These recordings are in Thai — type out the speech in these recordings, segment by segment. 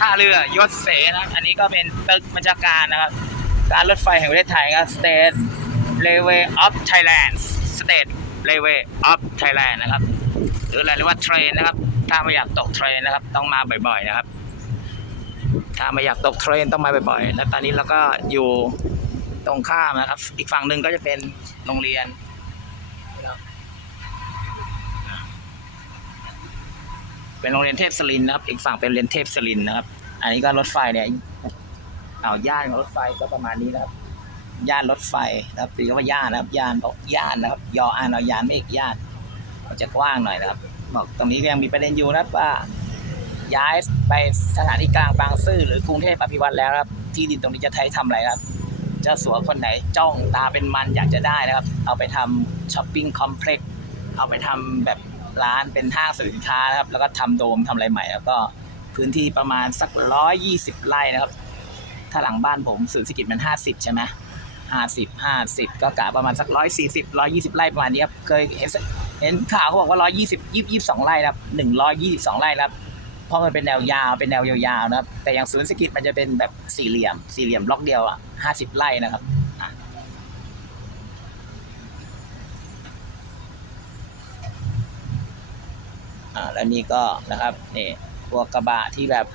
ท่าเรือยศเสนะอันนี้ก็เป็นตึกบัญชาการนะครับการรถไฟแห่งประเทศไทยครับ State Railway of Thailand State Railway of Thailand นะครับหรืออะไรเรียกว่าเทรนนะครับ ถ้าไม่อยากตกเทรนนะครับ ต้องมาบ่อยๆนะครับ ถ้าไม่อยากตกเทรนต้องมาบ่อยๆ แล้วตอนนี้เราก็อยู่ตรงข้ามนะครับ อีกฝั่งหนึ่งก็จะเป็นโรงเรียนนะครับ เป็นโรงเรียนเทพศรินนะครับ อีกฝั่งเป็นโรงเรียนเทพศรินนะครับ อันนี้ก็รถไฟเนี่ยเอาย่านของรถไฟก็ประมาณนี้นะครับ ย่านรถไฟนะครับตีว่าย่านนะครับ ย่านบอกย่านนะครับ ยออ่านเอายานไม่อีกย่านมันจะกว้างหน่อยนะครับ บอกตรงนี้ก็ยังมีประเด็นอยู่นะครับว่าย้ายไปสถานีกลางบางซื่อหรือกรุงเทพอภิวัตแล้วครับ ที่ดินตรงนี้จะใช้ทำอะไรครับ เจ้าสัวคนไหนจ้องตาเป็นมันอยากจะได้นะครับ เอาไปทำช้อปปิ้งคอมเพล็กซ์เอาไปทำแบบ ร้านเป็นห้างสินค้านะครับ แล้วก็ทำโดมทำอะไรใหม่ แล้วก็พื้นที่ประมาณสักร้อยยี่สิบไร่นะครับ ถ้าหลังบ้านผมสื่อสิกิจมันห้าสิบใช่ไหมห้าสิบห้าสิบก็กะประมาณสักร้อยสี่สิบร้อยยี่สิบไร่ประมาณนี้ครับเคยเห็นเห็นข่าวเขาบอกว่าร้อยยี่สิบยี่ยี่สองไร่นะครับหนึ่งร้อยยี่สิบสองไร่นะครับเพราะมันเป็นแนวยาวเป็นแนวยาวๆนะครับ แต่อย่างศูนย์สกิจมันจะเป็นแบบสี่เหลี่ยม สี่เหลี่ยมบล็อกเดียวอะห้าสิบไร่นะครับ อ่าแล้วนี่ก็นะครับนี่พวกกระบะที่แบบ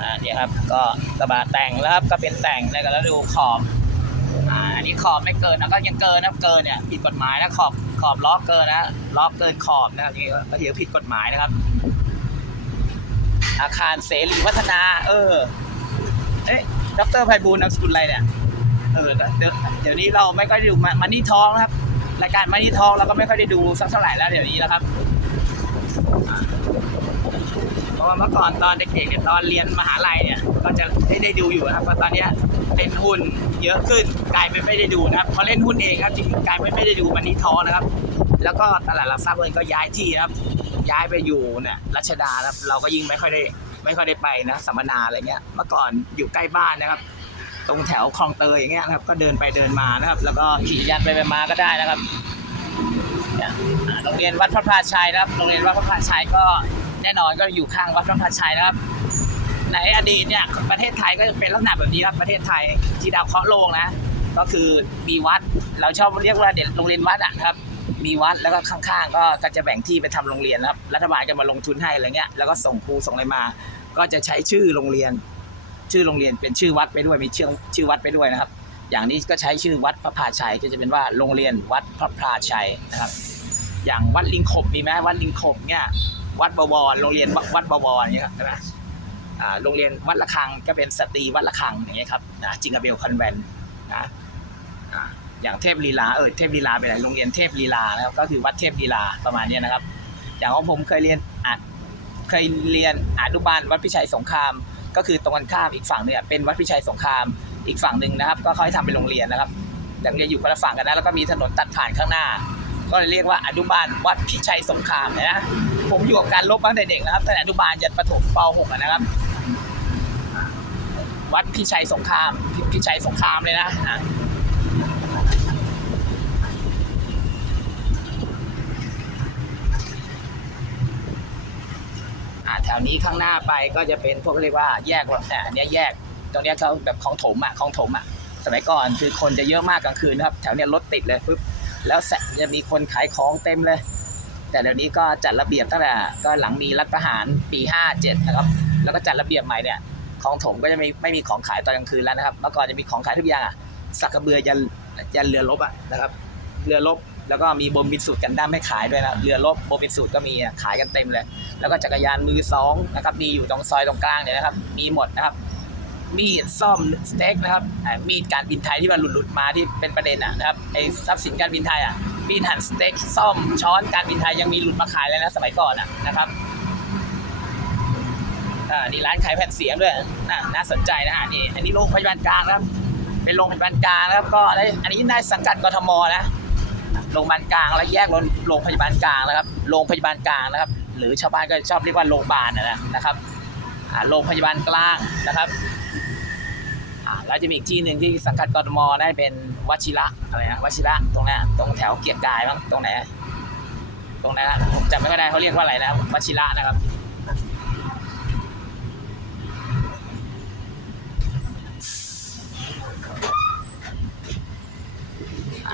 อ่าเนี่ยครับก็กระบะแต่งแล้วครับก็เป็นแต่งแล้วก็แล้วดูขอบอ่าอันนี้ขอบไม่เกินนะก็ยังเกินนะเกินเนี่ยผิดกฎหมายนะขอบขอบล้อกเกินนะล้อกเกินขอบนะครับอย่างนี้ก็ถือผิดกฎหมายนะครับ อาคารเสรีพัฒนา เออเอ๊ะดรไพบูลนามสกุลอะไรเนี่ย เออเดี๋ยวนี้เราไม่ค่อยดูมันนี่ท้องนะครับรายการมันนี่ท้องเราก็ไม่ค่อยได้ดูสักเท่าไหร่แล้วเดี๋ยวนี้นะครับเพราะว่าเมื่อก่อนตอนเด็กๆเนี่ยตอนเรียนมหาลัยเนี่ย ก็จะได้ได้ดูอยู่นะครับเพราะตอนเนี้ยเล่นหุ้นเยอะขึ้นกลายเป็นไม่ได้ดูนะครับพอเล่นหุ้นเองครับจริงกลายเป็นไม่ได้ดูมันนี้ท้อนะครับ แล้วก็ตลาดหลักทรัพย์เองก็ย้ายที่นะครับ ย้ายไปอยู่เนี่ยรัชดาครับเราก็ยิ่งไม่ค่อยได้ไม่ค่อยได้ไปนะสัมมนาอะไรเงี้ยเมื่อก่อนอยู่ใกล้บ้านนะครับ ตรงแถวคลองเตยอย่างเงี้ยนะครับ ก็เดินไปเดินมานะครับ แล้วก็ขี่ยันไปไปมาก็ได้นะครับโรงเรียนวัดพระพาชัยนะครับโรงเรียนวัดพระพาชัยก็แน่นอนก็อยู่ข้างวัดพระพาชัยนะครับในอดีตเนี่ยประเทศไทยก็จะเป็นลักษณะแบบนี้ครับประเทศไทยที่ดาวเคราะห์โลกนะ ก็คือมีวัดเราชอบเรียกว่าเนี่ยโรงเรียนวัดอะนะครับ มีวัดแล้วก็ข้างๆ ก็ก็จะแบ่งที่ไปทำโรงเรียนครับรัฐบาลจะมาลงทุนให้อะไรเงี้ยแล้วก็ส่งครูส่งอะไรมา ก็จะใช้ชื่อโรงเรียน ชื่อโรงเรียนเป็นชื่อวัดไปด้วยมีชื่อชื่อวัดไปด้วยนะครับ อย่างนี้ก็ใช้ชื่อวัดพระพาชัยก็จะเป็นว่าโรงเรียนวัดพระพาชัยนะครับ อย่างวัดลิงขบมีไหมวัดลิงขบเนี่ยวัดบวรโรงเรียนวัดบวรเนี่ยครับใช่ไหมอ่าโรงเรียนวัดระฆังก็เป็นสตรีวัดระฆังอย่างเงี้ยครับนะจิงกาเบลคอนแวนนะอย่างเทพลีลาเออเทพลีลาเป็นอะไรโรงเรียนเทพลีลานะครับก็คือวัดเทพลีลาประมาณนี้นะครับ อย่างของผมเคยเรียนอะเคยเรียนอนุบาลวัดพิชัยสงคราม ก็คือตรงกันข้ามอีกฝั่งเนี่ยเป็นวัดพิชัยสงครามอีกฝั่งหนึ่งนะครับ ก็เขาให้ทำเป็นโรงเรียนนะครับอย่างเรียนอยู่คนละฝั่งกันนะแล้วก็มีถนนตัดผ่านข้างหน้า ก็เลยเรียกว่าอนุบาลวัดพิชัยสงครามนะผมอยู่กับการลบตั้งแต่เด็กนะครับตั้งแต่อนุบาลยันประถมป .6 นะครับ วัดพิชัยสงครามพิชัยสงครามเลยนะอะอะ แถวนี้ข้างหน้าไปก็จะเป็นพวกเรียกว่าแยกแบบแต่อันเนี้ยแยก ตรงเนี้ยเขาแบบคลองถมอะคลองถมอะสมัยก่อนคือคนจะเยอะมากกลางคืนนะครับ แถวเนี้ยรถติดเลยปุ๊บแล้วแสจะมีคนขายของเต็มเลย แต่เดี๋ยวนี้ก็จัดระเบียบตั้งแต่ก็หลังมีรัฐประหารปี57นะครับแล้วก็จัดระเบียบใหม่เนี่ยคลองถมก็จะไม่ไม่มีของขายตอนกลางคืนแล้วนะครับเมื่อก่อนจะมีของขายทุกอย่างอะสักกระเบือยันยันเรือรบอะนะครับ เรือรบ แล้วก็มีโบมบินสูตรกันด้ามให้ขายด้วยนะเรือรบโบมบินสูตรก็มีขายกันเต็มเลย แล้วก็จักรยานมือสองนะครับมีอยู่ตรงซอยตรงกลางเนี่ยนะครับ มีหมดนะครับ มีดซ่อมสเต็กนะครับมีดการบินไทยที่มันหลุดๆมาที่เป็นประเด็นอะนะครับไอ้ทรัพย์สินการบินไทยอะมีดหั่นสเต็กซ่อมช้อนการบินไทยยังมีหลุดมาขายเลยนะสมัยก่อนอะนะครับอ่านี่ร้านขายแผ่นเสียงด้วยน่าน่าสนใจนะฮะนี่อันนี้โรงพยาบาลกลางนะครับ เป็นโรงพยาบาลกลางนะครับ ก็ได้อันนี้ได้สังกัดกทมนะ โรงพยาบาลกลางแล้วแยกโรงพยาบาลกลางนะครับ โรงพยาบาลกลางนะครับ หรือชาวบ้านก็ชอบเรียกว่าโรงพยาบาลนะครับโรงพยาบาลกลางนะครับแล้วจะมีอีกที่หนึ่งที่สังกัดกทมได้เป็นวชิระอะไรนะวชิระตรงนั้นตรงแถวเกียรติกายบ้างตรงไหนตรงนั้นผมจำไม่ได้เขาเรียกว่าอะไรนะวชิระนะครับ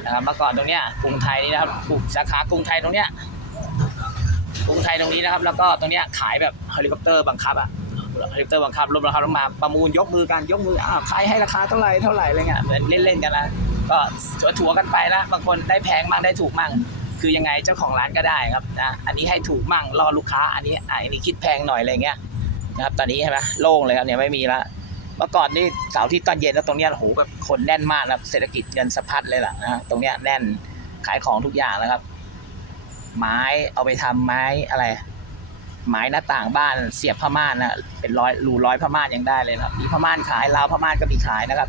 นะครับเมื่อก่อนตรงเนี้ยกรุงไทยนี่นะครับสาขากรุงไทยตรงเนี้ยกรุงไทยตรงนี้นะครับ แล้วก็ตรงเนี้ยขายแบบเฮลิคอปเตอร์บังคับอะเฮลิคอปเตอร์บังคับรถบังคับลงมาประมูลยกมือกันยกมืออ้าวใครให้ราคาเท่าไหร่เท่าไหร่อะไรเงี้ยเหมือนเล่นๆกันนะก็ถัวๆกันไปนะบางคนได้แพงมั่งได้ถูกมั่งคือยังไงเจ้าของร้านก็ได้ครับนะอันนี้ให้ถูกมั่งล่อลูกค้า อันนี้อันนี้คิดแพงหน่อยอะไรเงี้ยนะครับตอนนี้ใช่ไหมโล่งเลยครับเนี่ยไม่มีละ เมื่อก่อนนี่เสาร์ที่ตอนเย็นแล้วตรงเนี้ยโอ้โหแบบคนแน่นมากนะครับเศรษฐกิจเงินสะพัดเลยล่ะนะตรงเนี้ยแน่นขายของทุกอย่างนะครับ ไม้เอาไปทำไม้อะไร ไม้หน้าต่างบ้านเสียบผ้าม่านนะเป็นร้อยรูร้อยผ้าม่านยังได้เลยนะครับมีผ้าม่านขายราวผ้าม่านก็มีขายนะครับ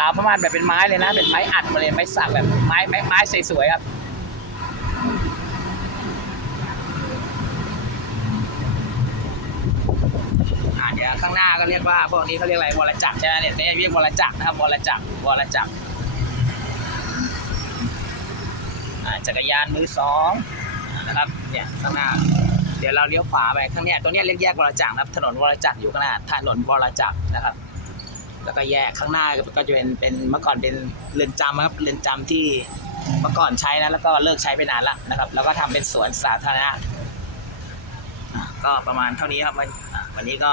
ราวผ้าม่านแบบเป็นไม้เลยนะ เป็นไม้อัดมาเลยไม้สักแบบไม้ไม้ไม้สวยๆครับ อ่าเดี๋ยว ข้างหน้าก็เรียกว่าพวกนี้เขาเรียกอะไรวรจักรใช่ไหมเนี่ยเนี่เรียกวรจักรนะครับวรจักรวรจักราจักรยานมือสองนะครับเนี่ยข้างหน้า เดี๋ยวเราเลี้ยวขวาไปข้างเนี้ยตรงเนี้ยเรียกแยกวรจักรนะครับถนนวรจักรอยู่ข้างหน้าถนนวรจักรนะครับ แล้วก็แยกข้างหน้าก็จะเป็นเป็นเมื่อก่อนเป็นเรือนจำครับเรือนจำที่เมื่อก่อนใช้นะแล้วก็เลิกใช้ไปนานละนะครับ แล้วก็ทำเป็นสวนสาธารณะก็ประมาณเท่านี้ครับวันวันนี้ก็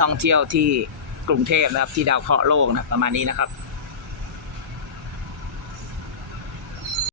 ท่องเที่ยวที่กรุงเทพนะครับ ที่ดาวเคราะห์โลกนะประมาณนี้นะครับ